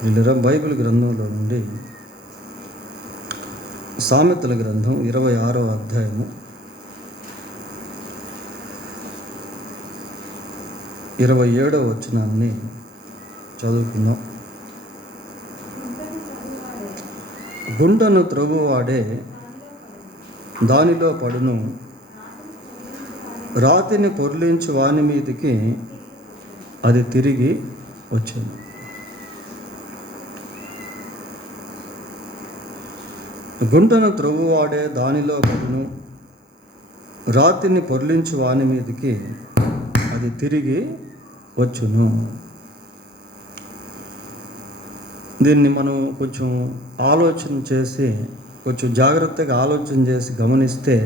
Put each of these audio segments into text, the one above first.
వీళ్ళరా Bible గ్రంథంలో నుండి సామెతల గ్రంథం 26వ అధ్యాయము 27వ వచనాన్ని చదువుకుందాం. గుంటను త్రవ్వువాడే దానిలో పడును, రాతిని పొర్లించు వాని మీదికి అది తిరిగి వచ్చును. గుంటను త్రవ్వువాడే దానిలో పడును, రాతిని పొర్లించు వాని మీదికి అది తిరిగి వచ్చును. దీన్ని మనం కొంచెం ఆలోచన చేసి కొంచెం జాగ్రత్తగా ఆలోచన చేసి గమనిస్తే,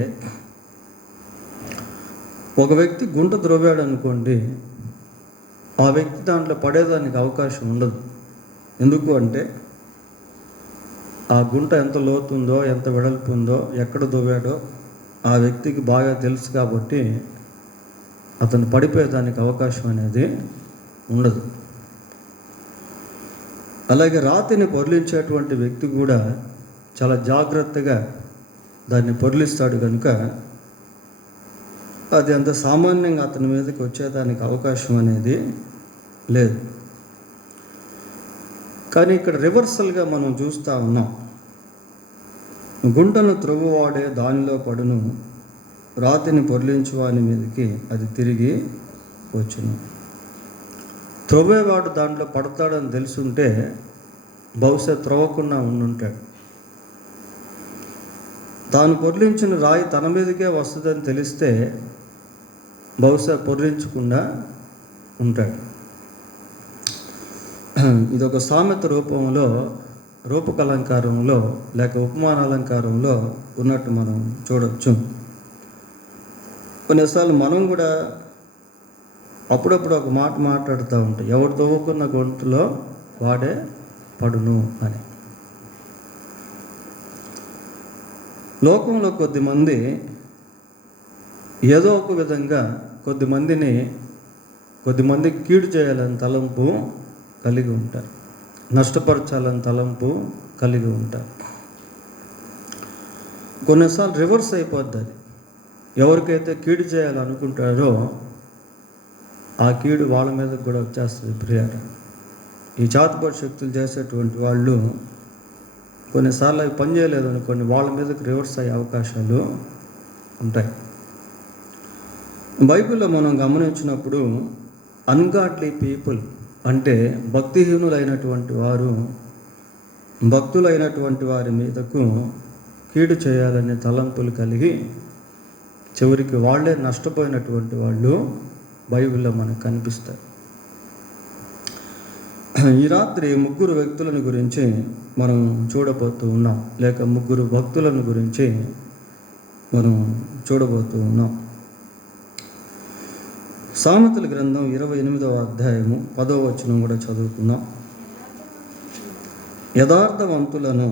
ఒక వ్యక్తి గుంట త్రవ్వాడు అనుకోండి, ఆ వ్యక్తి దాంట్లో పడేదానికి అవకాశం ఉండదు. ఎందుకు అంటే ఆ గుంట ఎంత లోతుందో, ఎంత వెడల్పు ఉందో, ఎక్కడ దువ్వాడో ఆ వ్యక్తికి బాగా తెలుసు కాబట్టి అతను పడిపోయేదానికి అవకాశం అనేది ఉండదు. అలాగే రాతిని పొర్లించేటువంటి వ్యక్తి కూడా చాలా జాగ్రత్తగా దాన్ని పొర్లిస్తాడు కనుక అది అంత సామాన్యంగా అతని మీదకి వచ్చేదానికి అవకాశం అనేది లేదు. కానీ ఇక్కడ రివర్సల్గా మనం చూస్తూ ఉన్నాం. గుంటను త్రవ్వువాడే దానిలో పడును, రాతిని పొర్లించు వాని మీదకి అది తిరిగి వచ్చును. త్రవ్వేవాడు దాంట్లో పడతాడని తెలుసుంటే బహుశా త్రవ్వకుండా ఉండుంటాడు. తాను పొర్లించిన రాయి తన మీదకే వస్తుందని తెలిస్తే బహుశా పొర్లించకుండా ఉంటాడు. ఇదొక సామెత రూపంలో, రూపకలంకారంలో లేక ఉపమానాలంకారంలో ఉన్నట్టు మనం చూడవచ్చు. కొన్నిసార్లు మనం కూడా అప్పుడప్పుడు ఒక మాట మాట్లాడుతూ ఉంటాం, ఎవరు తవ్వుకున్న గుంటలో వాడే పడును అని. లోకంలో కొద్దిమంది ఏదో ఒక విధంగా కొద్దిమందికి కీడు చేయాలని తలంపు కలిగి ఉంటారు, నష్టపరచాలని తలంపు కలిగి ఉంటారు. కొన్నిసార్లు రివర్స్ అయిపోద్ది. ఎవరికైతే కీడు చేయాలనుకుంటారో ఆ కీడు వాళ్ళ మీదకి కూడా వచ్చేస్తుంది. ప్రియార, ఈ చాతుపడి శక్తులు చేసేటువంటి వాళ్ళు కొన్నిసార్లు అవి పనిచేయలేదు అనుకోండి, వాళ్ళ మీదకి రివర్స్ అయ్యే అవకాశాలు ఉంటాయి. బైబిల్లో మనం గమనించినప్పుడు అన్గాడ్లీ పీపుల్ అంటే భక్తిహీనులైనటువంటి వారు, భక్తులైనటువంటి వారి మీదకు కీడు చేయాలనే తలంపులు కలిగి చివరికి వాళ్ళే నష్టపోయినటువంటి వాళ్ళు బైబిల్లో మనకు కనిపిస్తారు. ఈ రాత్రి ముగ్గురు వ్యక్తులను గురించి మనం చూడబోతూ ఉన్నాం, లేక ముగ్గురు భక్తులను గురించి మనం చూడబోతూ ఉన్నాం. సామెతల గ్రంథం 28వ అధ్యాయము 10వ వచనం కూడా చదువుకుందాం. యథార్థవంతులను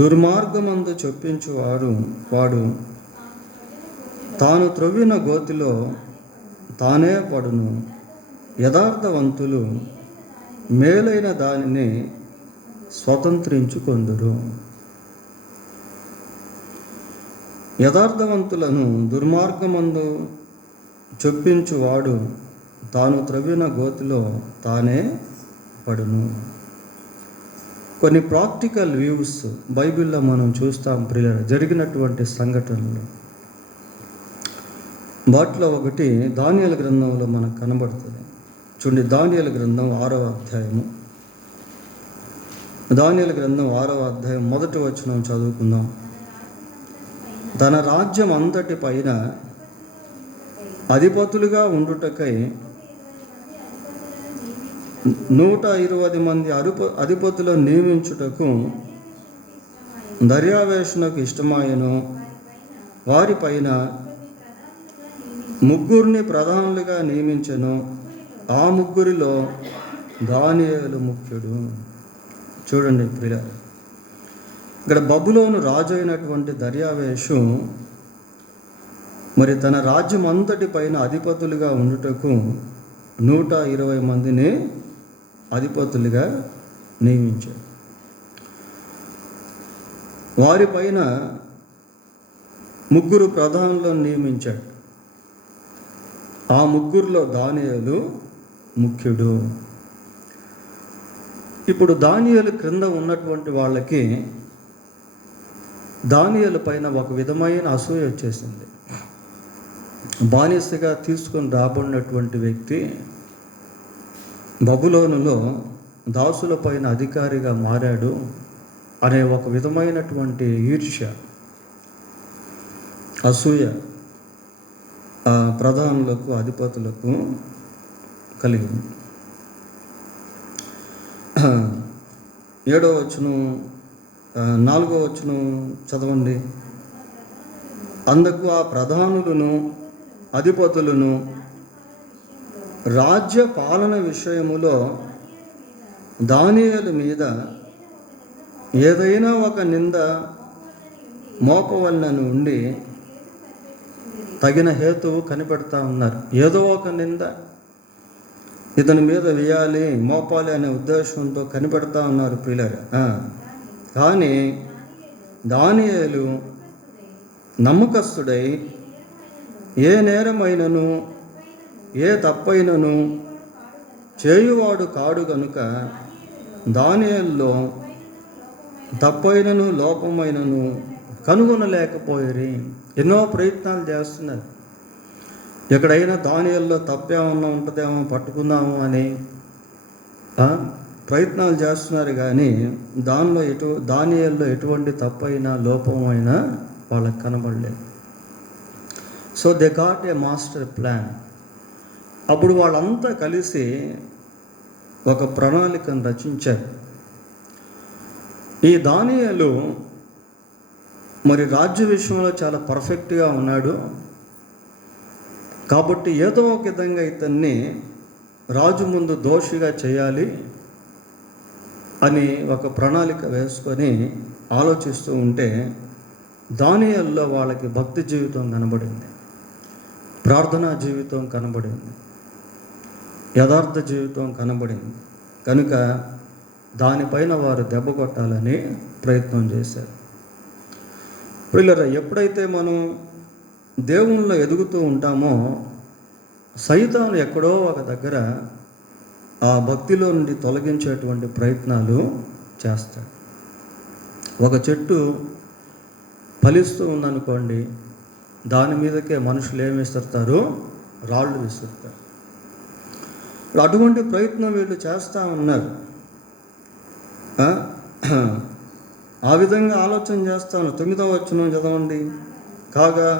దుర్మార్గమందు వాడు తాను త్రవ్విన గోతిలో తానే పడును. యథార్థవంతులు మేలైన దానిని స్వతంత్రించుకొందురు. యథార్థవంతులను దుర్మార్గమందు చొప్పించువాడు తాను త్రవ్విన గోతిలో తానే పడును. కొన్ని ప్రాక్టికల్ వ్యూస్ బైబిల్లో మనం చూస్తాం ప్రియులారా, జరిగినటువంటి సంఘటనలు. వాటిలో ఒకటి దానియేలు గ్రంథంలో మనకు కనబడుతుంది. చూడండి, దానియేలు గ్రంథం 6వ అధ్యాయము, దానియేలు గ్రంథం 6వ అధ్యాయం 1వ వచనం చదువుకుందాం. తన రాజ్యం అంతటి పైన అధిపతులుగా ఉండుటకై 120 మంది అధిపతులను నియమించుటకు దర్యావేషునకు ఇష్టమాయను. వారిపైన 3 ప్రధానులుగా నియమించెను. ఆ 3 దానియేలు ముఖ్యుడు. చూడండి ప్రియ, ఇక్కడ బబులోను రాజు అయినటువంటి దర్యావేషు మరి తన రాజ్యం అంతటి పైన అధిపతులుగా ఉండుటకు 120 మందిని అధిపతులుగా నియమించాడు. వారిపైన 3 ప్రధానులను నియమించాడు. ఆ 3లో దానియేలు ముఖ్యుడు. ఇప్పుడు దానియేలు క్రింద ఉన్నటువంటి వాళ్ళకి దానియేలు పైన ఒక విధమైన అసూయ వచ్చేసింది. బానిసగా తీసుకొని రాబడినటువంటి వ్యక్తి బబులోనులో దాసుల పైన అధికారిగా మారాడు అనే ఒక విధమైనటువంటి ఈర్ష్య, అసూయ ఆ ప్రధానులకు, అధిపతులకు కలిగింది. 7వ వచనం, 4వ వచనం చదవండి. అందుకు ఆ ప్రధానులను, అధిపతులను రాజ్య పాలన విషయములో దానియేలు మీద ఏదైనా ఒక నింద మోపవలనని ఉండి తగిన హేతువు కనిపెడతా ఉన్నారు. ఏదో ఒక నింద ఇతని మీద వేయాలి, మోపాలి అనే ఉద్దేశంతో కనిపెడతా ఉన్నారు ప్రియులారా. కానీ దానియేలు నమ్మకస్తుడై ఏ నేరమైనను ఏ తప్పైనను చేయువాడు కాడు గనుక దానియేలులో తప్పైనను లోపమైనను కనుగొనలేకపోయిరి. ఎన్నో ప్రయత్నాలు చేస్తున్నారు. ఎక్కడైనా దానియేలులో తప్పేమన్నా ఉంటుందేమో పట్టుకుందాము అని ప్రయత్నాలు చేస్తున్నారు. కానీ దానియేలులో ఎటువంటి తప్పైనా లోపమైనా వాళ్ళకి కనబడలేదు. So they got a master plan. అప్పుడు వాళ్ళంతా కలిసి ఒక ప్రణాళికను రచించారు. ఈ దానియేలు మరి రాజ్య విషయంలో చాలా పర్ఫెక్ట్గా ఉన్నాడు కాబట్టి ఏదో ఒక విధంగా ఇతన్ని రాజు ముందు దోషిగా చేయాలి అని ఒక ప్రణాళిక వేసుకొని ఆలోచిస్తూ ఉంటే దానియేలులో వాళ్ళకి భక్తి జీవితం కనబడింది, ప్రార్థనా జీవితం కనబడింది, యథార్థ జీవితం కనబడింది. కనుక దానిపైన వారు దెబ్బ కొట్టాలని ప్రయత్నం చేశారు. ప్రియులారా, ఎప్పుడైతే మనం దేవునిలో ఎదుగుతూ ఉంటామో సైతాను ఎక్కడో ఒక దగ్గర ఆ భక్తిలో నుండి తొలగించేటువంటి ప్రయత్నాలు చేస్తాడు. ఒక చెట్టు ఫలిస్తూ ఉందనుకోండి, దాని మీదకే మనుషులు ఏమి విసురుతారు? రాళ్ళు విసురుతారు. అటువంటి ప్రయత్నం వీళ్ళు చేస్తూ ఉన్నారు. ఆ విధంగా ఆలోచన చేస్తాను. 9వ వచనం చదవండి. కాగా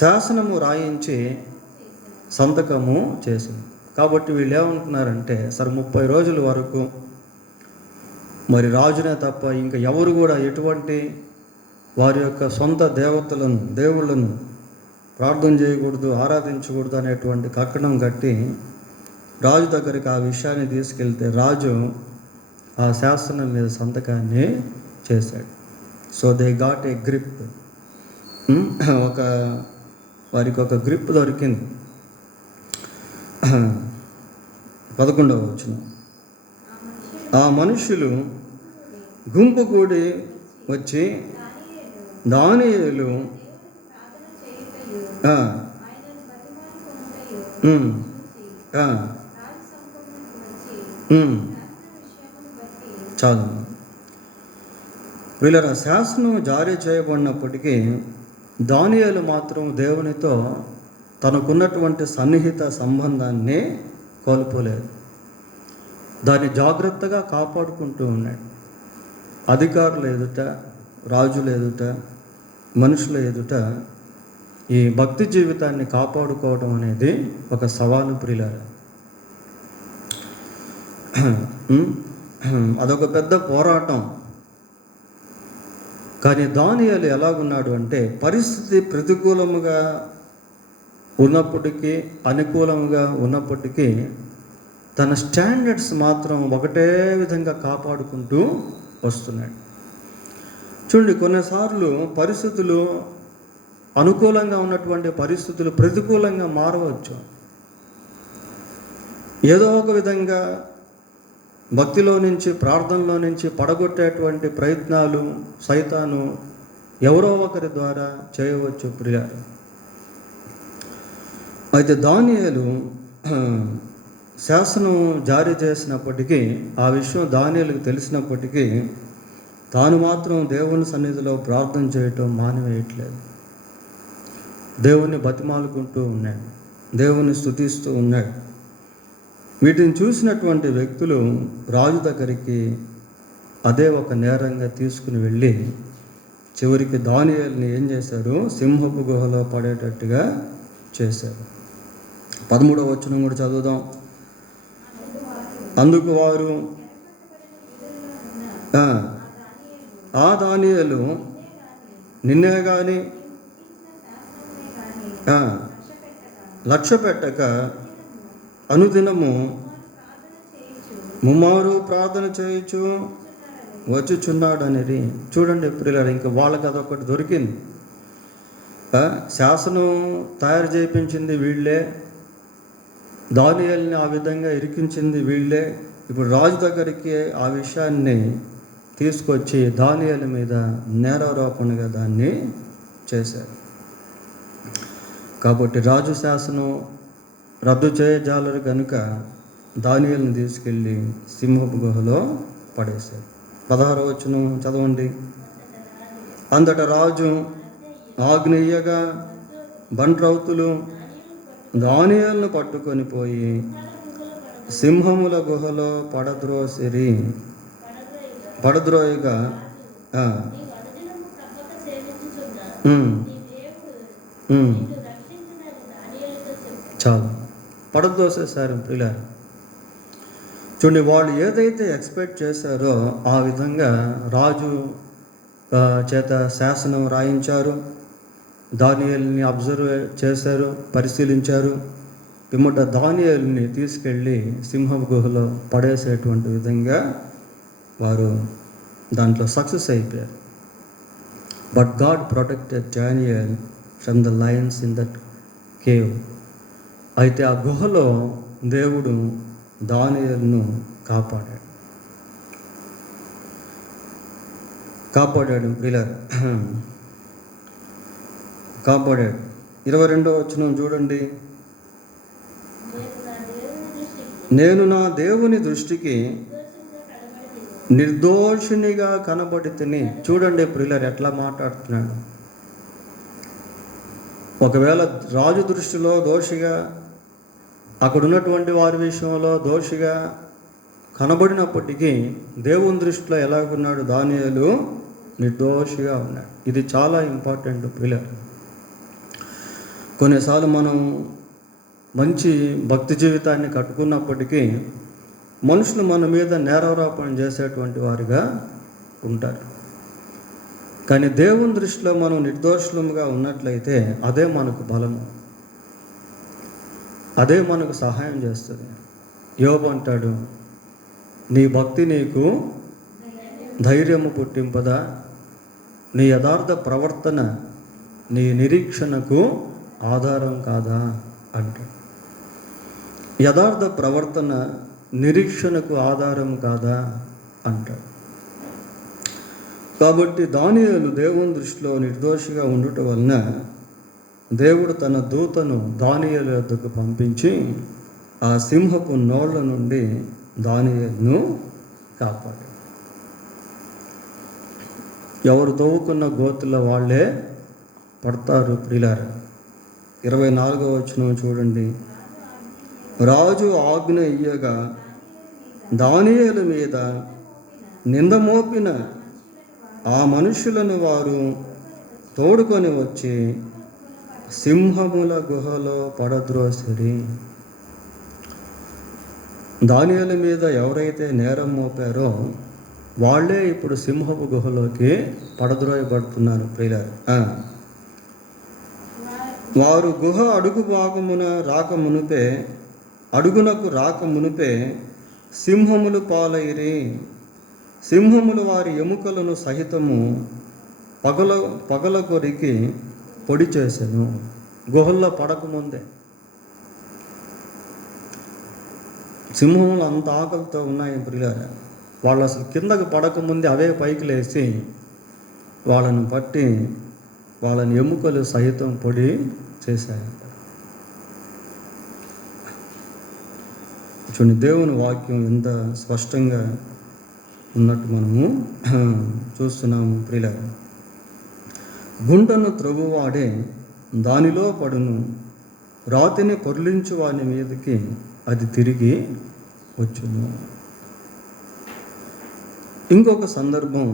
శాసనము రాయించి సంతకము చేసింది. కాబట్టి వీళ్ళు ఏమనుకున్నారంటే, సరే 30 రోజుల వరకు మరి రాజునే తప్ప ఇంకా ఎవరు కూడా ఎటువంటి వారి యొక్క సొంత దేవుళ్ళను ప్రార్థన చేయకూడదు, ఆరాధించకూడదు అనేటువంటి కట్టడం కట్టి రాజు దగ్గరికి ఆ విషయాన్ని తీసుకెళ్తే రాజు ఆ శాసనం మీద సంతకాన్ని చేశాడు. So they got a grip. వారికి ఒక గ్రిప్ దొరికింది. 11వ వచనం. ఆ మనుషులు గుంపు కూడి వచ్చి దానియేలు చాలు. వీళ్ళ శాసనం జారీ చేయబడినప్పటికీ దానియేలు మాత్రం దేవునితో తనకున్నటువంటి సన్నిహిత సంబంధాన్ని కోల్పోలేదు. దాన్ని జాగ్రత్తగా కాపాడుకుంటూ ఉన్నాడు. అధికారుల ఎదుట, రాజుల ఎదుట, మనుషుల ఎదుట ఈ భక్తి జీవితాన్ని కాపాడుకోవడం అనేది ఒక సవాలు ప్రియులారా. అదొక పెద్ద పోరాటం. కానీ దానియేలు ఎలాగున్నాడు అంటే, పరిస్థితి ప్రతికూలముగా ఉన్నప్పటికీ అనుకూలంగా ఉన్నప్పటికీ తన స్టాండర్డ్స్ మాత్రం ఒకటే విధంగా కాపాడుకుంటూ వస్తున్నాడు. చూడండి, కొన్నిసార్లు పరిస్థితులు అనుకూలంగా ఉన్నటువంటి పరిస్థితులు ప్రతికూలంగా మారవచ్చు. ఏదో ఒక విధంగా భక్తిలో నుంచి, ప్రార్థనలో నుంచి పడగొట్టేటువంటి ప్రయత్నాలు సైతాను ఎవరో ఒకరి ద్వారా చేయవచ్చు ప్రియులారా. అయితే దానియేలు శాసనం జారీ చేసినప్పటికీ, ఆ విషయం దానియేలుకు తెలిసినప్పటికీ తాను మాత్రం దేవుని సన్నిధిలో ప్రార్థన చేయటం మానివేయట్లేదు. దేవుణ్ణి బతిమాలుకుంటూ ఉన్నాడు, దేవుని స్తుతిస్తూ ఉన్నాడు. వీటిని చూసినటువంటి వ్యక్తులు రాజు దగ్గరికి అదే ఒక నేరంగా తీసుకుని వెళ్ళి చివరికి దానియేలుని ఏం చేశారు? సింహపు గుహలో పడేటట్టుగా చేశారు. 13వ వచనం కూడా చదువుదాం. అందుకు వారు, ఆ దానియేలు నిన్నే కానీ లక్ష్య పెట్టక అనుదినము ముమ్మారు ప్రార్థన చేయొచ్చు వచ్చుచున్నాడనేది. చూడండి ప్రియులారా, ఇంకా వాళ్ళకి అదొకటి దొరికింది. శాసనం తయారు చేయించింది వీళ్ళే, దానియేలుని ఆ విధంగా ఇరికించింది వీళ్ళే. ఇప్పుడు రాజు దగ్గరికి ఆ విషయాన్ని తీసుకొచ్చి దానియేలు మీద నేరారోపణగా దాన్ని చేశారు. కాబట్టి రాజు శాసనం రద్దు చేయజాలరు కనుక దానియేలుని తీసుకెళ్ళి సింహపు గుహలో పడేశారు. 16వ వచనం చదవండి. అంతటా రాజు ఆజ్ఞ ఇయ్యగా బంట్రౌతులు దానియేలును పట్టుకొని పోయి సింహముల గుహలో పడద్రోయగా చాలు పడద్రోసేశారు పిల్లలు. చూడండి, వాళ్ళు ఏదైతే ఎక్స్పెక్ట్ చేశారో ఆ విధంగా రాజు చేత శాసనం రాయించారు. దానియేలుని అబ్జర్వ్ చేశారు, పరిశీలించారు. పిమ్మట దానియేలుని తీసుకెళ్ళి సింహపు గుహలో పడేసేటువంటి విధంగా వారు దాంట్లో సక్సెస్ అయిపోయారు. But God protected Daniel from the Lions in that cave. అయితే ఆ గుహలో దేవుడు దానియేలును కాపాడాడు పిల్లలు, కాపాడాడు. 22వ వచనం చూడండి. నేను నా దేవుని దృష్టికి నిర్దోషినిగా కనబడి తిని. చూడండి ప్రియులారు ఎట్లా మాట్లాడుతున్నాడు. ఒకవేళ రాజు దృష్టిలో దోషిగా, అక్కడ ఉన్నటువంటి వారి విషయంలో దోషిగా కనబడినప్పటికీ దేవుని దృష్టిలో ఎలాగున్నాడు? దానియేలు నిర్దోషిగా ఉన్నాడు. ఇది చాలా ఇంపార్టెంట్ ప్రియులారు. కొన్నిసార్లు మనం మంచి భక్తి జీవితాన్ని కట్టుకున్నప్పటికీ మనుషులు మన మీద నేరారోపణ చేసేటువంటి వారిగా ఉంటారు. కానీ దేవుని దృష్టిలో మనం నిర్దోషులుగా ఉన్నట్లయితే అదే మనకు బలము, అదే మనకు సహాయం చేస్తుంది. యోబు అంటాడు, నీ భక్తి నీకు ధైర్యము పుట్టింపదా, నీ యథార్థ ప్రవర్తన నీ నిరీక్షణకు ఆధారం కాదా అంటాడు. యథార్థ ప్రవర్తన నిరీక్షణకు ఆధారం కాదా అంటాడు. కాబట్టి దానియేలు దేవుని దృష్టిలో నిర్దోషిగా ఉండుట వలన దేవుడు తన దూతను దానియేలు వద్దకు పంపించి ఆ సింహపు నోళ్ల నుండి దానియేలును కాపాడాడు. ఎవరు తవ్వుకున్న గోతుల వాళ్ళే పడతారు ప్రియులారా. 24వ వచనం చూడండి. రాజు ఆజ్ఞ ఇయ్యగా దానియేలు మీద నిందమోపిన ఆ మనుషులను వారు తోడుకొని వచ్చి సింహముల గుహలో పడద్రోసిరి. దానియేలు మీద ఎవరైతే నేరం మోపారో వాళ్ళే ఇప్పుడు సింహపు గుహలోకి పడద్రోయబడుతున్నారు ప్రియులారా. వారు గుహ అడుగు భాగమున అడుగునకు రాక మునుపే సింహములు పాలైరి. సింహములు వారి ఎముకలను సహితము పగల కొరికి పొడి చేసెను. గుహల్లో పడకముందే సింహంలో అంత ఆకలితో ఉన్నాయి ప్రియులారా. వాళ్ళు అసలు కిందకు పడకముందే అవే పైకి లేచి వాళ్ళని పట్టి వాళ్ళని ఎముకలు సహితం పొడి చేశాయంట. చూడండి, దేవుని వాక్యం ఎంత స్పష్టంగా ఉన్నట్టు మనము చూస్తున్నాము ప్రియులారా. గుంటను త్రవ్వువాడే దానిలో పడును, రాతిని పొర్లించు వాని మీదకి అది తిరిగి వచ్చును. ఇంకొక సందర్భం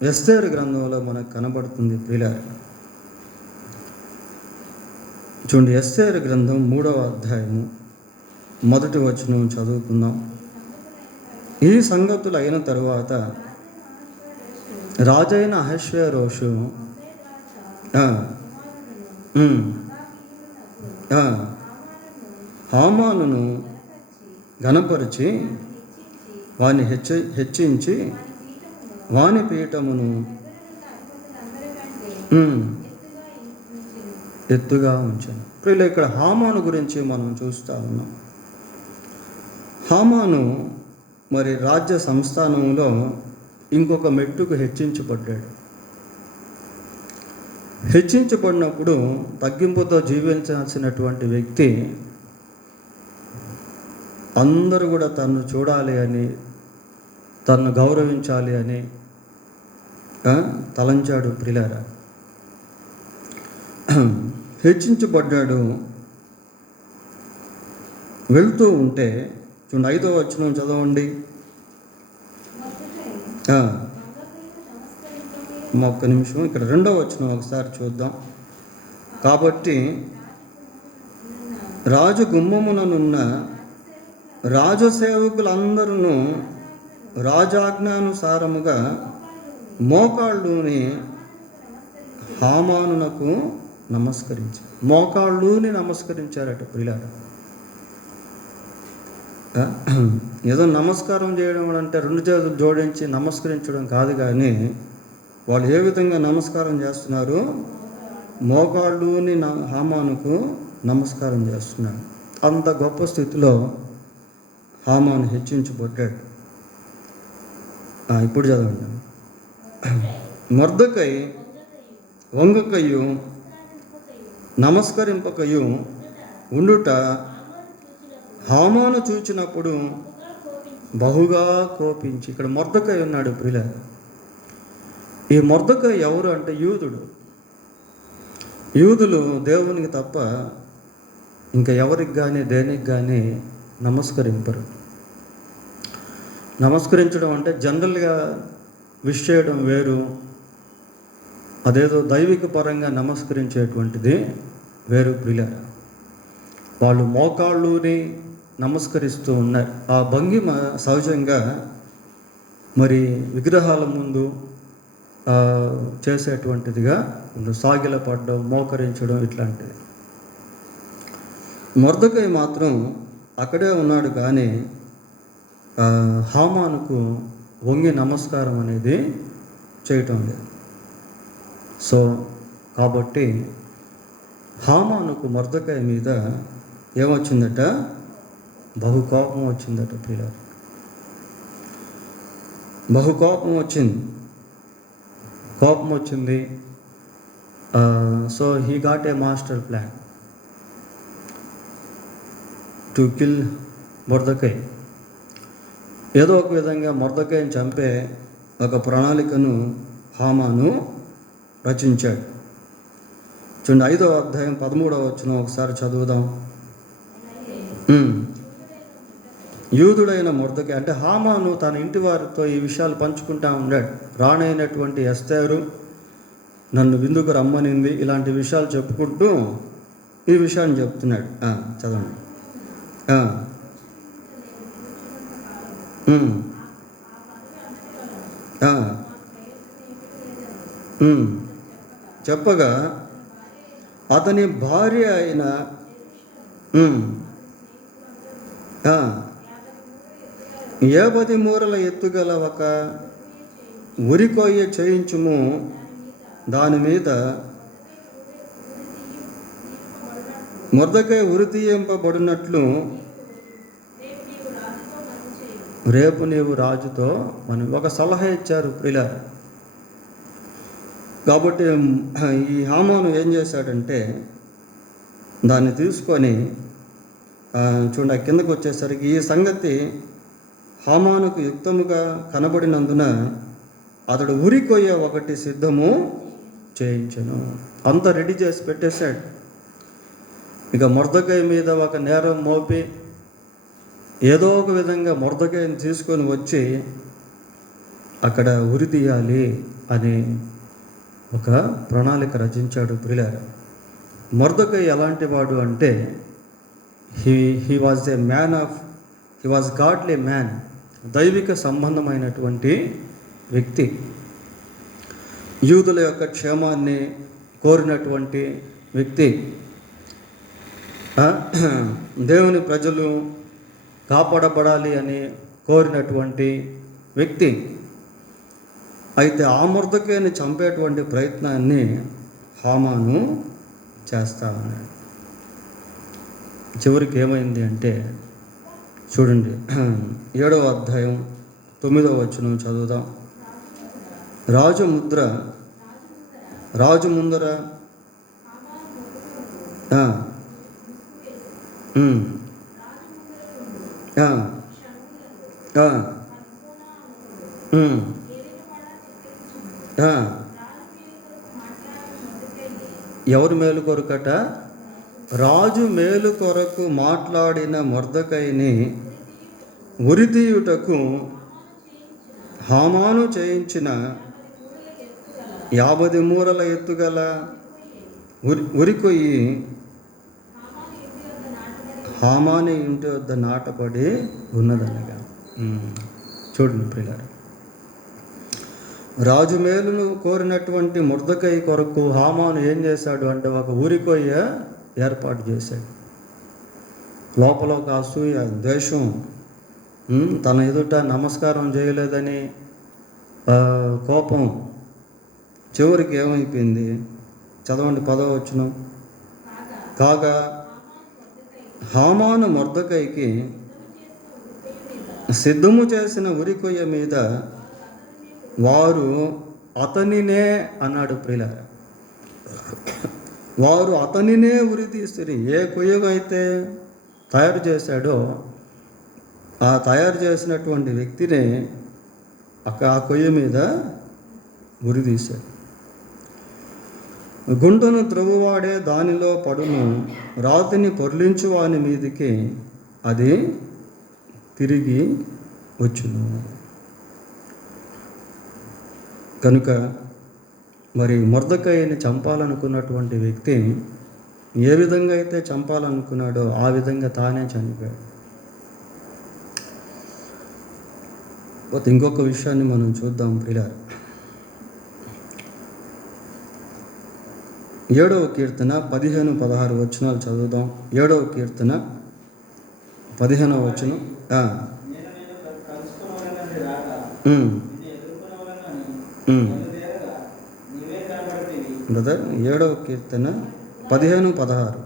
ఎస్తేరు గ్రంథంలో మనకు కనబడుతుంది ప్రియులారా. చూడండి, ఎస్తేరు గ్రంథం 3వ అధ్యాయము 1వ వచనం చదువుకుందాం. ఈ సంగతులు అయిన తరువాత రాజైన అహష్వేరోషు హామానును ఘనపరిచి వాని హెచ్చించి వాని పీఠమును ఎత్తుగా ఉంచాను. ప్రియులు, ఇక్కడ హామాను గురించి మనం చూస్తూ ఉన్నాం. హామాను మరి రాజ్య సంస్థానంలో ఇంకొక మెట్టుకు హెచ్చించబడ్డాడు. హెచ్చించబడినప్పుడు తగ్గింపుతో జీవించాల్సినటువంటి వ్యక్తి అందరూ కూడా తన్ను చూడాలి అని, తన్ను గౌరవించాలి అని తలంచాడు ప్రియులారా. హెచ్చించబడ్డాడు. వెళ్తూ ఉంటే చూడండి, 5వ వచనం చదవండి. ఒక్క నిమిషం, ఇక్కడ 2వ వచనం ఒకసారి చూద్దాం. కాబట్టి రాజు గుమ్మముననున్న రాజసేవకులందరూ రాజాజ్ఞానుసారముగా మోకాళ్ళుని హామానునకు నమస్కరించారు. మోకాళ్ళుని నమస్కరించారట ప్రియులారా. ఏదో నమస్కారం చేయడం అంటే 2 చేతులు జోడించి నమస్కరించడం కాదు, కానీ వాళ్ళు ఏ విధంగా నమస్కారం చేస్తున్నారు? మోకాళ్ళుని హామానుకు నమస్కారం చేస్తున్నారు. అంత గొప్ప స్థితిలో హామాను హెచ్చించబడ్డాడు. ఇప్పుడు చదవండి. మొర్దెకై వంగకయు నమస్కరింపకయు ఉండుట హామాను చూచినప్పుడు బహుగా కోపించి. ఇక్కడ మొర్దెకై ఉన్నాడు ప్రియుల. ఈ మొర్దెకై ఎవరు అంటే యూదుడు. యూదులు దేవునికి తప్ప ఇంకా ఎవరికి కానీ దేనికి కానీ నమస్కరింపరు. నమస్కరించడం అంటే జనరల్గా విష్ చేయడం వేరు, అదేదో దైవిక పరంగా నమస్కరించేటువంటిది వేరు ప్రియులారా. వాళ్ళు మోకాళ్ళుని నమస్కరిస్తూ ఉన్నారు. ఆ భంగిమ సహజంగా మరి విగ్రహాల ముందు చేసేటువంటిదిగా సాగిలపడడం, మోకరించడం ఇట్లాంటిది. మొర్దెకై మాత్రం అక్కడే ఉన్నాడు, కానీ హామానుకు వంగి నమస్కారం అనేది చేయటం లేదు. సో కాబట్టి హామానుకు మొర్దెకై మీద ఏమొచ్చిందట? బహు కోపం వచ్చిందట ప్రియులారా. బహు కోపం వచ్చింది. So he got a master plan to kill Mordecai. ఏదో ఒక విధంగా మొర్దెకైని చంపే ఒక ప్రణాళికను హామాను రచించాడు. చూడండి, 5వ అధ్యాయం 13వ వచనం ఒకసారి చదువుదాం. యూదుడైన మొర్దెకై అంటే హామాను తన ఇంటి వారితో ఈ విషయాలు పంచుకుంటా ఉన్నాడు. రాణైనటువంటి ఎస్తేరు నన్ను విందుకు రమ్మనింది, ఇలాంటి విషయాలు చెప్పుకుంటూ ఈ విషయాన్ని చెప్తున్నాడు. చదవండి. చెప్పగా అతని భార్య అయిన 50 మూరల ఎత్తుగల ఒక ఉరికొయ్య చేయించుము, దాని మీద మొర్దెకై ఉరి తీయింపబడినట్లు రేపు నీవు రాజుతో మనం ఒక సలహా ఇచ్చారు ప్రియులారా. కాబట్టి ఈ హామాను ఏం చేశాడంటే దాన్ని తీసుకొని చూడండి కిందకు వచ్చేసరికి ఈ సంగతి హామానుకు యుక్తముగా కనబడినందున అతడు ఉరి కొయ్య ఒకటి సిద్ధము చేయించను. అంతా రెడీ చేసి పెట్టేశాడు. ఇక మొర్దెకై మీద ఒక నేరం మోపి ఏదో ఒక విధంగా మొర్దెకైని తీసుకొని వచ్చి అక్కడ ఉరి తీయాలి అని ఒక ప్రణాళిక రచించాడు ప్రియులారా. మొర్దెకై ఎలాంటి వాడు అంటే హీ వాజ్ గాడ్లీ మ్యాన్, దైవిక సంబంధమైనటువంటి వ్యక్తి, యూదుల యొక్క క్షేమాన్ని కోరినటువంటి వ్యక్తి, దేవుని ప్రజలు కాపాడబడాలి అని కోరినటువంటి వ్యక్తి. అయితే ఆ మొర్దెకైని చంపేటువంటి ప్రయత్నాన్ని హామాను చేస్తా ఉన్నాడు. చివరికి ఏమైంది అంటే చూడండి 7వ అధ్యాయం 9వ వచనం చదువుదాం. రాజు ముందర ఎవరు మేలు కొరకట? రాజు మేలు కొరకు మాట్లాడిన మొర్దెకైని ఉరితీయుటకు హామాను చేయించిన 50 మూరల ఎత్తుగల ఉరికొయ్యి హామాని ఇంటి వద్ద నాటబడి ఉన్నదనగా. చూడండి ప్రియులారా, రాజు మేలును కోరినటువంటి మొర్దెకై కొరకు హామాను ఏం చేశాడు అంటే ఒక ఉరికొయ్య ఏర్పాటు చేశాడు. లోపల ఒక అసూయ, ద్వేషం, తన ఎదుట నమస్కారం చేయలేదని కోపం. చివరికి ఏమైపోయింది చదవండి 10వ వచనం. కాగా హామాను మొర్దెకైకి సిద్ధము చేసిన ఉరికొయ్య మీద వారు అతనినే అన్నాడు ప్రియులారా, వారు అతనినే ఉరి తీసిరి. ఏ కొయ్యగైతే తయారు చేశాడో ఆ తయారు చేసినటువంటి వ్యక్తినే ఆ కొయ్య మీద ఉరి తీశాడు. గుంటను త్రవ్వువాడే దానిలో పడును, రాతిని పొర్లించు వాని మీదికి అది తిరిగి వచ్చును. కనుక మరి మొర్దెకైని చంపాలనుకున్నటువంటి వ్యక్తి ఏ విధంగా అయితే చంపాలనుకున్నాడో ఆ విధంగా తానే చనిపోయాడు. ఇంకొక విషయాన్ని మనం చూద్దాం ప్రియులారా. 7వ కీర్తన 15-16 వచనాలు చదువుదాం. 7వ కీర్తన 15వ వచనం. బ్రదర్ 7వ కీర్తన 15-16.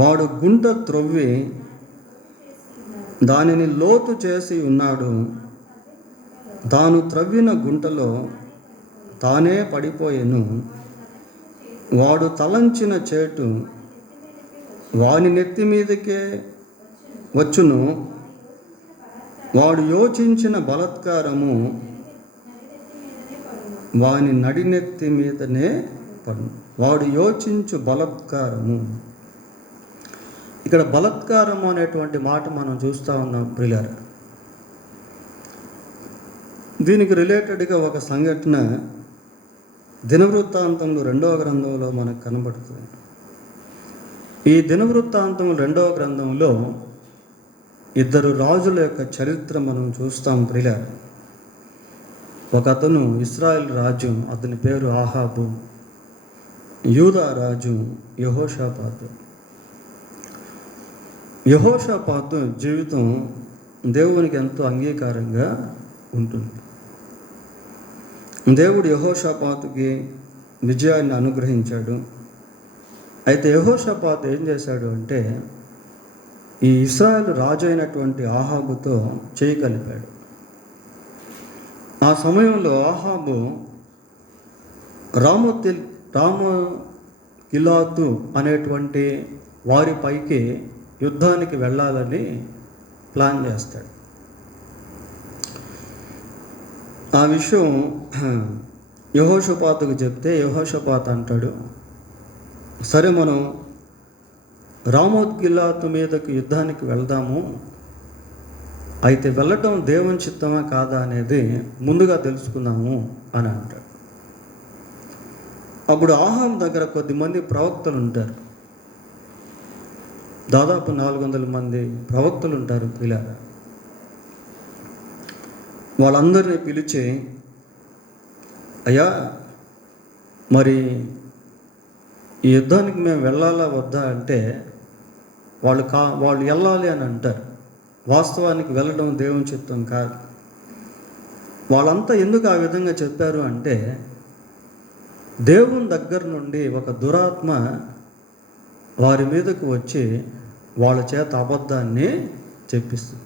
వాడు గుంట త్రవ్వి దానిని లోతు చేసి ఉన్నాడు, తాను త్రవ్విన గుంటలో తానే పడిపోయెను. వాడు తలంచిన చేటు వాని నెత్తి మీదకే వచ్చును, వాడు యోచించిన బలాత్కారము వాని నడినెత్తి మీదనే పడును. వాడు యోచించు బలాత్కారము. ఇక్కడ బలాత్కారము అనేటువంటి మాట మనం చూస్తూ ఉన్నాం ప్రియులారా. దీనికి రిలేటెడ్గా ఒక సంఘటన దినవృత్తాంతములు 2వ గ్రంథంలో మనకు కనబడుతుంది. ఈ దినవృత్తాంతము 2వ గ్రంథంలో 2 రాజుల యొక్క చరిత్ర మనం చూస్తాం ప్రియులారా. ఒక అతను ఇశ్రాయేల్ రాజు, అతని పేరు ఆహాబు. యూదా రాజు యెహోషాపాతు. యెహోషాపాతు జీవితం దేవునికి ఎంతో అంగీకారంగా ఉంటుంది. దేవుడు యెహోషాపాతుకి విజయాన్ని అనుగ్రహించాడు. అయితే యెహోషాపాతు ఏం చేశాడు అంటే ఈ ఇశ్రాయేలు రాజు అయినటువంటి ఆహాబుతో చేయి కలిపాడు. ఆ సమయంలో ఆహాబు రామోగిలాతు అనేటువంటి వారి పైకి యుద్ధానికి వెళ్ళాలని ప్లాన్ చేస్తాడు. ఆ విషయం యెహోషాపాతుకు చెప్తే యెహోషాపాతు అంటాడు, సరే మనం రామోగిలాతు మీదకి యుద్ధానికి వెళ్దాము, అయితే వెళ్ళటం దేవుని చిత్తమా కాదా అనేది ముందుగా తెలుసుకుందాము అని అంటాడు. అప్పుడు ఆహాబు దగ్గర కొద్దిమంది ప్రవక్తలు ఉంటారు, దాదాపు 400 మంది ప్రవక్తలు ఉంటారు పిల్లలు. వాళ్ళందరినీ పిలిచి, అయ్యా మరి ఈ యుద్ధానికి మేము వెళ్ళాలా వద్దా అంటే వాళ్ళు వెళ్ళాలి అని అంటారు. వాస్తవానికి వెళ్ళడం దేవుని చిత్తం కాదు. వాళ్ళంతా ఎందుకు ఆ విధంగా చెప్పారు అంటే, దేవుని దగ్గర నుండి ఒక దురాత్మ వారి మీదకు వచ్చి వాళ్ళ చేత అబద్ధాన్ని చెప్పిస్తుంది.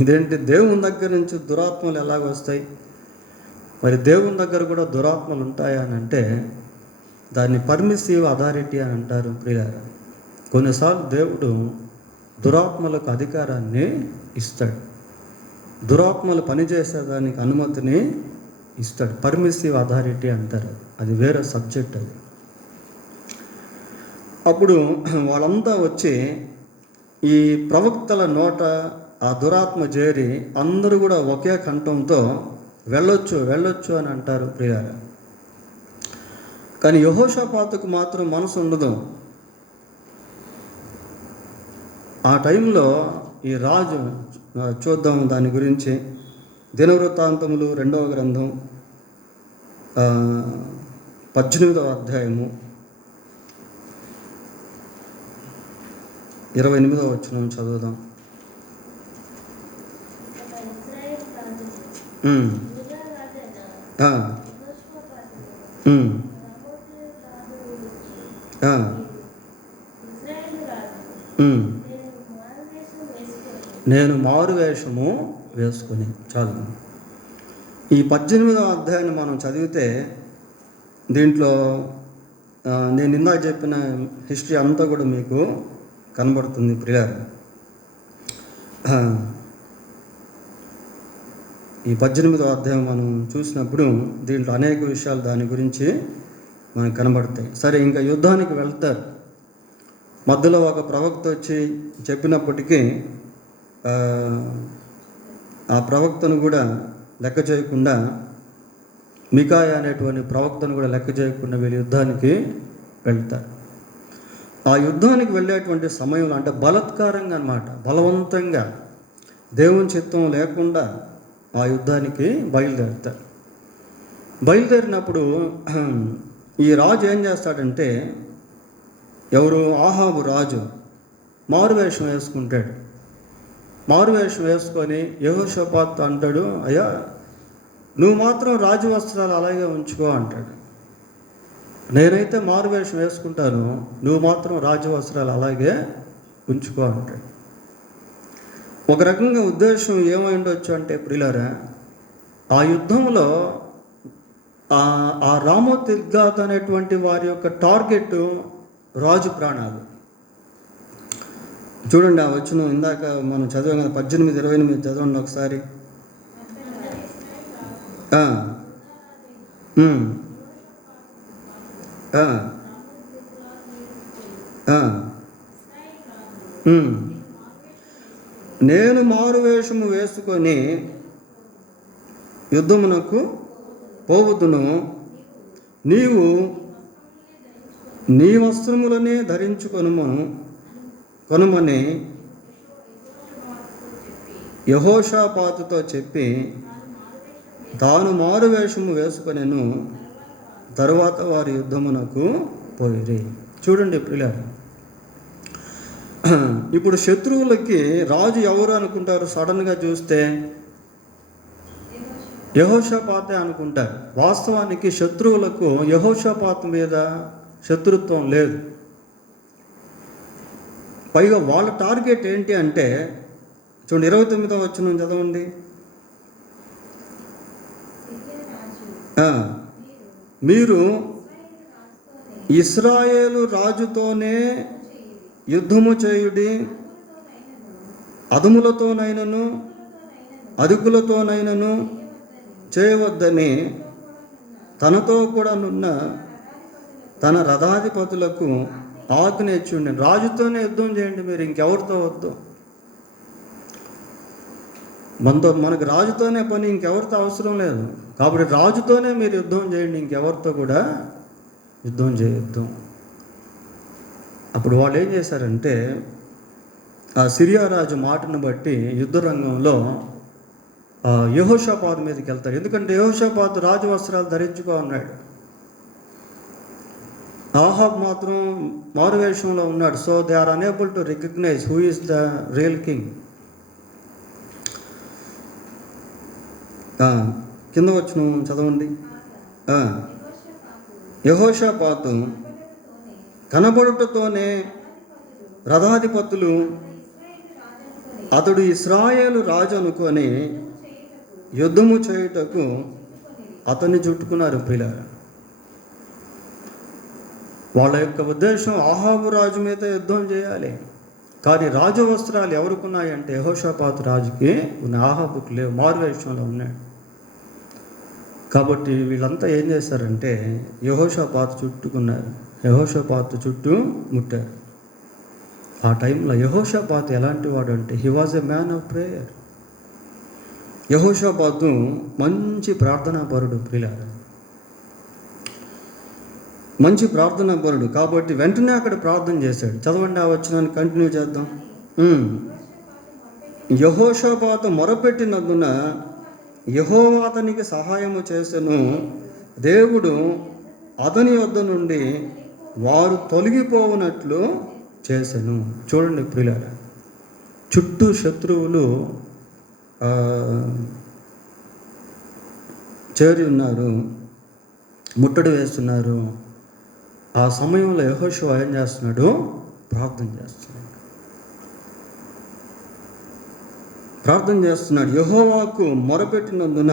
ఇదేంటి, దేవుని దగ్గర నుంచి దురాత్మలు ఎలాగ వస్తాయి, మరి దేవుని దగ్గర కూడా దురాత్మలు ఉంటాయా అని అంటే దాన్ని పర్మిసివ్ అథారిటీ అని అంటారు ప్రియులారా. కొన్నిసార్లు దేవుడు దురాత్మలకు అధికారాన్ని ఇస్తాడు, దురాత్మలు పనిచేసేదానికి అనుమతిని ఇస్తాడు. పర్మిసివ్ అథారిటీ అంటారు, అది వేరే సబ్జెక్ట్ అది. అప్పుడు వాళ్ళంతా వచ్చి ఈ ప్రవక్తల నోట ఆ దురాత్మ చేరి అందరూ కూడా ఒకే కంఠంతో వెళ్ళొచ్చు అని అంటారు ప్రియారా. కానీ యెహోషాపాతుకు మాత్రం మనసు ఉండదు. ఆ టైంలో ఈ రాజు, చూద్దాం దాని గురించి, దినవృత్తాంతములు 2వ గ్రంథం 18వ అధ్యాయము 28వ వచనం చదువుదాం. నేను మారు వేషము వేసుకుని, చాలు. ఈ 18వ అధ్యాయాన్ని మనం చదివితే దీంట్లో నేను ఇందాక చెప్పిన హిస్టరీ అంతా కూడా మీకు కనబడుతుంది ప్రియార్. ఈ 18వ అధ్యాయం మనం చూసినప్పుడు దీంట్లో అనేక విషయాలు దాని గురించి మనకు కనబడతాయి. సరే, ఇంకా యుద్ధానికి వెళ్తారు. మధ్యలో ఒక ప్రవక్త వచ్చి చెప్పినప్పటికీ ఆ ప్రవక్తను కూడా లెక్క చేయకుండా, మికాయా అనేటువంటి ప్రవక్తను కూడా లెక్క చేయకుండా వీళ్ళు యుద్ధానికి వెళ్తారు. ఆ యుద్ధానికి వెళ్ళేటువంటి సమయంలో, అంటే బలత్కారంగా అన్నమాట, బలవంతంగా దేవుని చిత్తం లేకుండా ఆ యుద్ధానికి బయలుదేరుతారు. బయలుదేరినప్పుడు ఈ రాజు ఏం చేస్తాడంటే, ఎవరు, ఆహాబు రాజు మారువేషం వేసుకుంటాడు. మారువేషం వేసుకొని యెహోషాపాతు అంటాడు, అయ్యా నువ్వు మాత్రం రాజు వస్త్రాలు అలాగే ఉంచుకో అంటాడు. నేనైతే మారువేషం వేసుకుంటాను, నువ్వు మాత్రం రాజు వస్త్రాలు అలాగే ఉంచుకో అంటాడు. ఒక రకంగా ఉద్దేశం ఏమై ఉండొచ్చు అంటే ప్రియులారా, ఆ యుద్ధంలో ఆ రామోగిలాతు అనేటువంటి వారి యొక్క టార్గెట్ రాజు ప్రాణాలు. చూడండి ఆ వచనం ఇందాక మనం చదివాం కదా, 18:28 చదవండి ఒకసారి. నేను మారువేషము వేసుకొని యుద్ధమునకు పోవుదును, నీవు నీ వస్త్రములనే కొనుమని యెహోషాపాతుతో చెప్పి తాను మారువేషము వేసుకొనెను. తరువాత వారి యుద్ధమునకు పోయిరి. చూడండి ప్రియులారా, ఇప్పుడు శత్రువులకి రాజు ఎవరు అనుకుంటారు? సడన్గా చూస్తే యెహోషాపాతే అనుకుంటారు. వాస్తవానికి శత్రువులకు యెహోషాపాతు మీద శత్రుత్వం లేదు. పైగా వాళ్ళ టార్గెట్ ఏంటి అంటే, చూడండి 29వ వచనం చదవండి. మీరు ఇశ్రాయేలు రాజుతోనే యుద్ధము చేయుడి, అదుములతోనైనను అదుకులతోనైనను చేయవద్దని తనతో కూడా నున్న తన రథాధిపతులకు ఆజ్ఞ ఇచ్చిండి. రాజుతోనే యుద్ధం చేయండి, మీరు ఇంకెవరితో వద్దు. మనకు రాజుతోనే పని, ఇంకెవరితో అవసరం లేదు. కాబట్టి రాజుతోనే మీరు యుద్ధం చేయండి, ఇంకెవరితో కూడా యుద్ధం చేయొద్దు. అప్పుడు వాళ్ళు ఏం చేశారంటే, ఆ సిరియా రాజు మాటను బట్టి యుద్ధ రంగంలో యెహోషాపాతు మీదకి వెళ్తారు. ఎందుకంటే యెహోషాపాతు రాజు వస్త్రాలు ధరించుకో అన్నాడు. ఆహాబ్ మాత్రం మారువేషంలో ఉన్నాడు. So they are unable to recognize who is the real king. కింద వచ్చును చదవండి. యెహోషాపాతు కనబడుటతోనే రథాధిపతులు అతడు ఇశ్రాయేలు రాజు అనుకొని యుద్ధము చేయుటకు అతన్ని చుట్టుకున్నారు. ప్రియులారా, వాళ్ళ యొక్క ఉద్దేశం ఆహాబు రాజు మీద యుద్ధం చేయాలి. కానీ రాజు వస్త్రాలు ఎవరికి ఉన్నాయంటే యెహోషాపాతు రాజుకి ఉన్న, ఆహాబుకు లేవు, మారువేషంలో ఉన్నాడు. కాబట్టి వీళ్ళంతా ఏం చేశారంటే యెహోషాపాతు చుట్టుకున్నారు, యెహోషాపాతు చుట్టూ ముట్టారు. ఆ టైంలో యెహోషాపాతు ఎలాంటి వాడు అంటే he was a man of prayer. యెహోషాపాతు మంచి ప్రార్థనా పరుడు. ప్రియులారా, మంచి ప్రార్థనా పరుడు. కాబట్టి వెంటనే అక్కడ ప్రార్థన చేశాడు. చదవండి, ఆ వచనాన్ని కంటిన్యూ చేద్దాం. యెహోషాపాతు మొరపెట్టినందున యెహోవా అతనికి సహాయము చేసెను. దేవుడు అతని యొద్ద నుండి వారు తొలగిపోవునట్లు చేసెను. చూడండి ప్రియులారా, చుట్టూ శత్రువులు చేరి ఉన్నారు, ముట్టడి వేస్తున్నారు. ఆ సమయంలో యెహోషువ ఏం చేస్తున్నాడు? ప్రార్థన చేస్తున్నాడు. యెహోవాకు మొరపెట్టినందున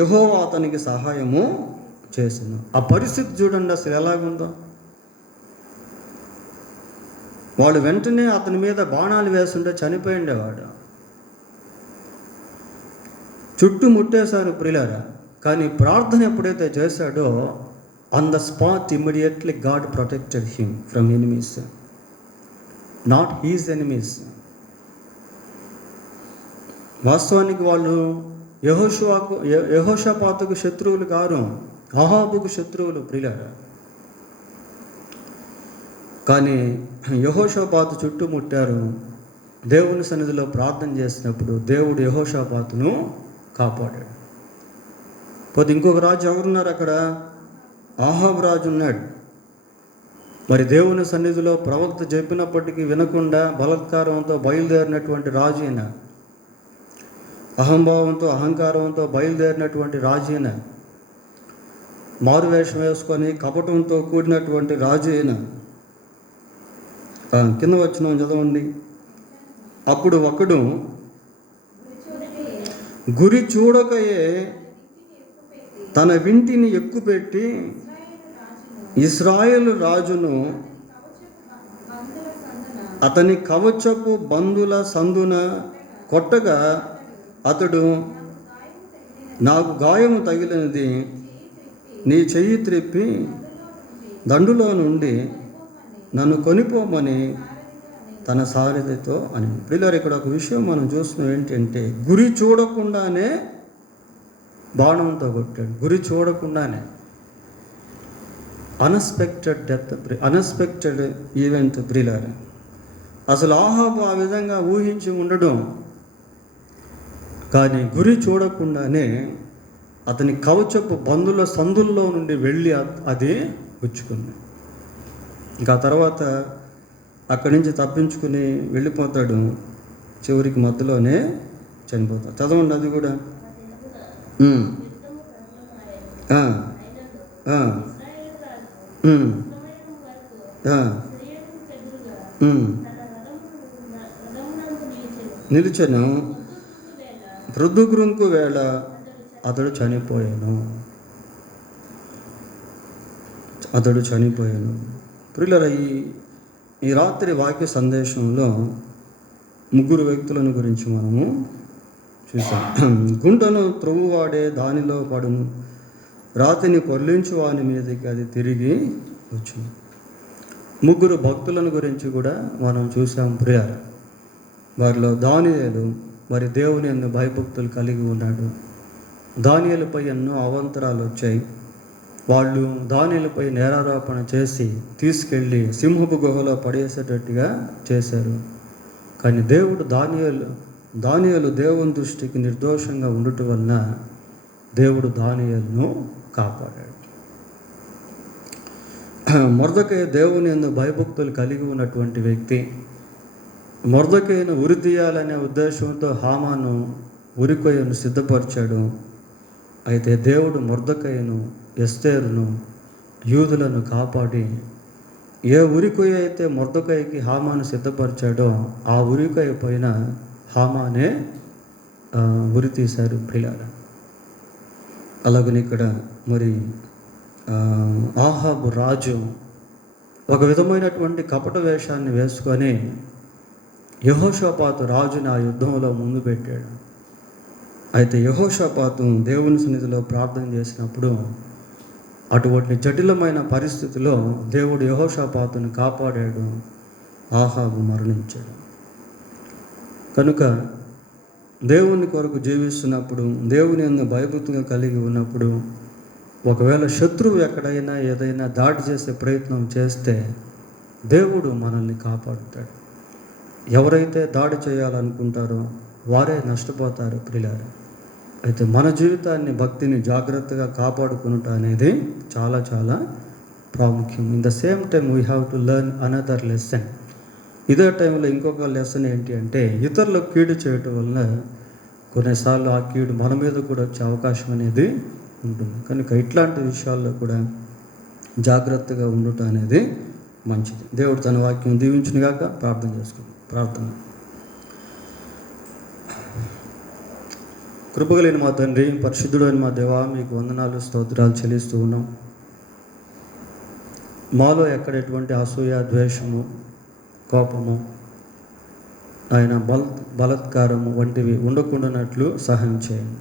యెహోవా అతనికి సహాయము చేసెను. ఆ పరిస్థితి చూడండి అసలు ఎలాగుందో. వాళ్ళు వెంటనే అతని మీద బాణాలు వేస్తుంటే చనిపోయి ఉండేవాడు. చుట్టూ ముట్టేశారు ప్రియులారా. కానీ ప్రార్థన ఎప్పుడైతే చేశాడో on the spot immediately God protected him from enemies, not his enemies. వాస్తవానికి వాళ్ళు యెహోషాపాతుకు శత్రువులు కారు, అహాబుకు శత్రువులు ప్రియులారా. కానీ యెహోషాపాతు చుట్టుముట్టారు. దేవుని సన్నిధిలో ప్రార్థన చేసినప్పుడు దేవుడు యెహోషాపాతును కాపాడాడు. పోతే ఇంకొక రాజు ఎవరున్నారు అక్కడ? అహాబు రాజు ఉన్నాడు. మరి దేవుని సన్నిధిలో ప్రవక్త చెప్పినప్పటికీ వినకుండా బలాత్కారంతో బయలుదేరినటువంటి రాజు అయిన, అహంభావంతో అహంకారంతో బయలుదేరినటువంటి రాజు అయిన, మారువేషం వేసుకొని కపటంతో కూడినటువంటి రాజు అయిన. కింద వచనం చదవండి. అప్పుడు ఒకడు గురి చూడకయే తన వింటిని ఎక్కుపెట్టి ఇశ్రాయేలు రాజును అతని కవచపు బందుల సందున కొట్టగా అతడు, నాకు గాయము తగిలినది, నీ చెయ్యి త్రిప్పి దండులో నుండి నన్ను కొనిపోమని తన సారథితో అని. పిల్లలు, ఇక్కడ ఒక విషయం మనం చూస్తున్నాం ఏంటంటే, గురి చూడకుండానే బాణంతో కొట్టాడు. గురి చూడకుండానే. అన్ఎక్స్పెక్టెడ్ డెత్, అన్ఎక్స్పెక్టెడ్ ఈవెంట్ ప్రియులారా. అసలు ఆహాబు ఆ విధంగా ఊహించి ఉండడం. కానీ గురి చూడకుండానే అతని కవచపు బందుల సందుల్లో నుండి వెళ్ళి అది గుచ్చుకుంది. ఇంకా తర్వాత అక్కడి నుంచి తప్పించుకుని వెళ్ళిపోతాడు. చివరికి మధ్యలోనే చనిపోతాడు. చదవండి అది కూడా. నిలిచెను. ప్రొద్దుగురుంకు వేళ అతడు చనిపోయాను. ప్రియులారా, ఈ రాత్రి వాక్య సందేశంలో ముగ్గురు వ్యక్తులను గురించి మనము చూసాం. గుంటను త్రవ్వువాడే దానిలో పడును, రాతిని పొర్లించు వాని మీదకి అది తిరిగి వచ్చును. ముగ్గురు భక్తులను గురించి కూడా మనం చూసాం ప్రియారా. వారిలో దానియేలు మరి దేవుని యందు భయభక్తులు కలిగి ఉన్నాడు. దానియేలుపై ఎన్నో అవాంతరాలు వచ్చాయి. వాళ్ళు దానియేలుపై నేరారోపణ చేసి తీసుకెళ్ళి సింహపు గుహలో పడేసేటట్టుగా చేశారు. కానీ దానియేలు దేవుని దృష్టికి నిర్దోషంగా ఉండటం వలన దేవుడు దానియేలును కాపాడాడు. మొర్దెకై దేవుని యందు భయభక్తులు కలిగి ఉన్నటువంటి వ్యక్తి. మొర్దెకైను ఉరి తీయాలనే ఉద్దేశంతో హామాను ఉరికొయ్యను సిద్ధపరిచాడు. అయితే దేవుడు మొర్దెకైను, ఎస్తేరును, యూదులను కాపాడి ఏ ఉరికొయ్య అయితే మొర్దెకైకి హామాను సిద్ధపరిచాడో ఆ ఉరికొయ్య పైన హామానే ఉరి తీశారు ప్రియులారా. అలాగని ఇక్కడ మరి ఆహాబు రాజు ఒక విధమైనటువంటి కపట వేషాన్ని వేసుకొని యెహోషాపాతు రాజుని ఆ యుద్ధంలో ముందు పెట్టాడు. అయితే యెహోషాపాతు దేవుని సన్నిధిలో ప్రార్థన చేసినప్పుడు అటువంటి జటిలమైన పరిస్థితిలో దేవుడు యెహోషాపాతుని కాపాడాడు. ఆహాబు మరణించాడు. కనుక దేవుని కొరకు జీవిస్తున్నప్పుడు, దేవుని యందు భయభక్తిగా కలిగి ఉన్నప్పుడు, ఒకవేళ శత్రువు ఎక్కడైనా ఏదైనా దాడి చేసే ప్రయత్నం చేస్తే దేవుడు మనల్ని కాపాడుతాడు. ఎవరైతే దాడి చేయాలనుకుంటారో వారే నష్టపోతారు ప్రియులారా. అయితే మన జీవితాన్ని, భక్తిని జాగ్రత్తగా కాపాడుకునుట అనేది చాలా చాలా ప్రాముఖ్యం. In the same time we have to learn another lesson. ఇదే టైంలో ఇంకొక లెసన్ ఏంటి అంటే, ఇతరులకు కీడు చేయటం వలన కొన్నిసార్లు ఆ కీడు మన మీద కూడా వచ్చే అవకాశం అనేది ఉంటుంది. కనుక ఇట్లాంటి విషయాల్లో కూడా జాగ్రత్తగా ఉండటం అనేది మంచిది. దేవుడు తన వాక్యం దీవించునుగాక. ప్రార్థన చేసుకుందాం. ప్రార్థన. కృపగలిగిన మా తండ్రి, పరిశుద్ధుడైన మా దేవా, మీకు వందనాలు, స్తోత్రాలు చెల్లిస్తూ ఉన్నాం. మాలో ఎక్కడ ఎటువంటి అసూయ, ద్వేషము, కోపము, ఆయన బలత్కారము వంటివి ఉండకుండానట్లు సహాయం చేయండి.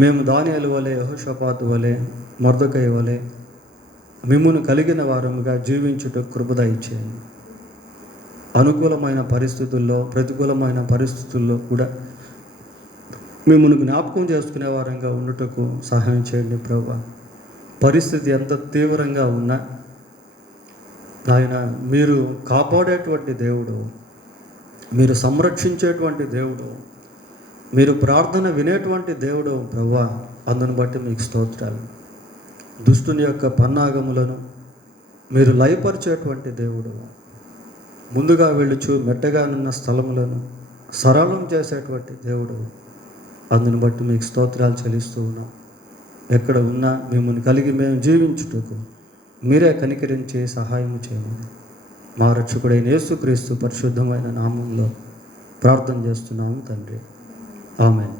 మేము దానియేలు వలె, యెహోషాపాతు వలె, మొర్దెకై వలె మిమ్మును కలిగిన వారముగా జీవించుటకు కృప దయచేయండి. అనుకూలమైన పరిస్థితుల్లో, ప్రతికూలమైన పరిస్థితుల్లో కూడా మిమ్మును జ్ఞాపకం చేసుకునే వారంగా ఉండుటకు సహాయం చేయండి ప్రభువా. పరిస్థితి ఎంత తీవ్రంగా ఉన్నా ఆయన మీరు కాపాడేటువంటి దేవుడు, మీరు సంరక్షించేటువంటి దేవుడు, మీరు ప్రార్థన వినేటువంటి దేవుడు ప్రభువా. అందును బట్టి మీకు స్తోత్రాలు. దుష్టుని యొక్క పన్నాగములను మీరు లయపరిచేటువంటి దేవుడు, ముందుగా వెళ్ళుచు మెట్టగానున్న స్థలములను సరళం చేసేటువంటి దేవుడు. అందును బట్టి మీకు స్తోత్రాలు చెల్లిస్తూ ఉన్నాం. ఎక్కడ ఉన్నా మిమ్మల్ని కలిగి మేము జీవించుటకు మీరే కనికరించి సహాయం చేయండి. మా రక్షకుడైన యేసుక్రీస్తు పరిశుద్ధమైన నామంలో ప్రార్థన చేస్తున్నాము తండ్రి. ఆమేన్.